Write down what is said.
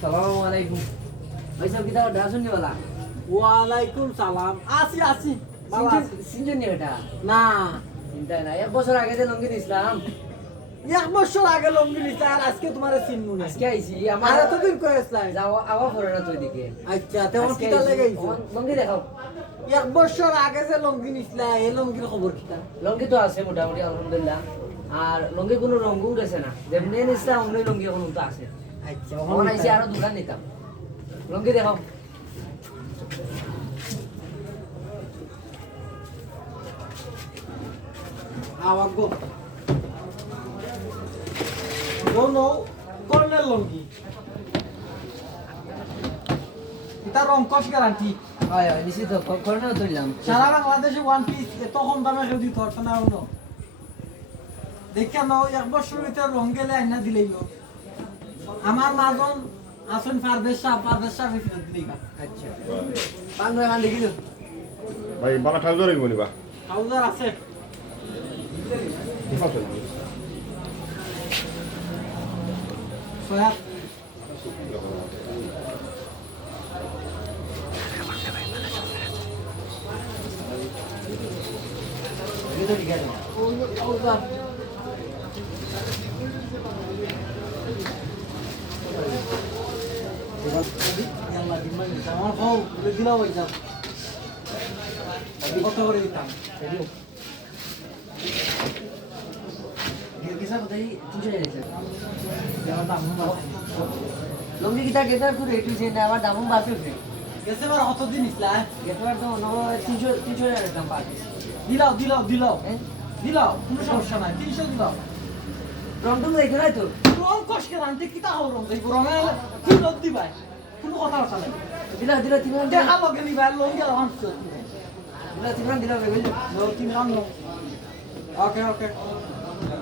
সালামু আলাইকুম ভাই সাহেব কিতা ডাস শুননি वाला ওয়ালাইকুম সালাম আসি ভালো আছি সিনজন নি এটা না চিন্তা নাই এক বছর আগে যে লঙ্গি দিছিলাম এক বছর আগে লঙ্গি নিছে আর আজকে তোমারে চিনমু না আজকে আইছি আর আমার এতদিন কইছলাই যাও আওয়া পড়ে না তুই দিকে আচ্ছা তেমন কিটা লাগাইছো লঙ্গি দেখাও এক বছর আগে যে লঙ্গি নিছলা এই লঙ্গির খবর কিটা লঙ্গি তো আছে মোটামুটি আলহামদুলিল্লাহ আর লঙ্গি কোনো রঙও গেছে না যেমনি নিছিলাম অমনি লঙ্গি এখন তো আছে আচ্ছা এখন আইছি আরো দোকান নিতাম লঙ্গি দেখাও আওয়াগো নো কর্নেল লঙ্গি এটা রংকশ গ্যারান্টি হয় হয় নিশ্চিত করোনা ধরলাম সারা বাংলাদেশে ওয়ান পিস এত কম দামে কেউ দিতে পারতো না উনো দেখে নাও এক বছর ভিতরে রং গেলে আইনা দিলেই আমার মাজন আসুন পারভেজ সাহেব ফিরত দিলেই আচ্ছা পান্ডা গান দেখি তো ভাই বাবা ঠাকুর ধরে বলিবা হাউজার আছে সয়াত দেখি তো ঠিক আছে হাউজার ইয়াল্লা দিমান আমার হও দিলাও হই যাও কত করে দিতাম কিসা কোথায় তুই যাইছে আমার দাম লঙ্গি কিতা গেছে পুরো একটু যে না আমার দাম বাড়ছে গেছে বার কত দিন ইসলা গেছবার তো অন্য 300 টাকা দাম পাচ্ছি দিলাও হ্যাঁ দিলাও কোনো সমস্যা নাই 300 দিলাও রং টং দেখে নাই তো রং কষ্টে আনতে কি তা হল রং এই রঙে কি লোক দিবাই কোনো কথা আছে না দিলা দিলা তিন মান দেখা লগে নিবাই লং গেল হামছ দিলা তিন মান দিলা বেগুল নো তিন রান নো ওকে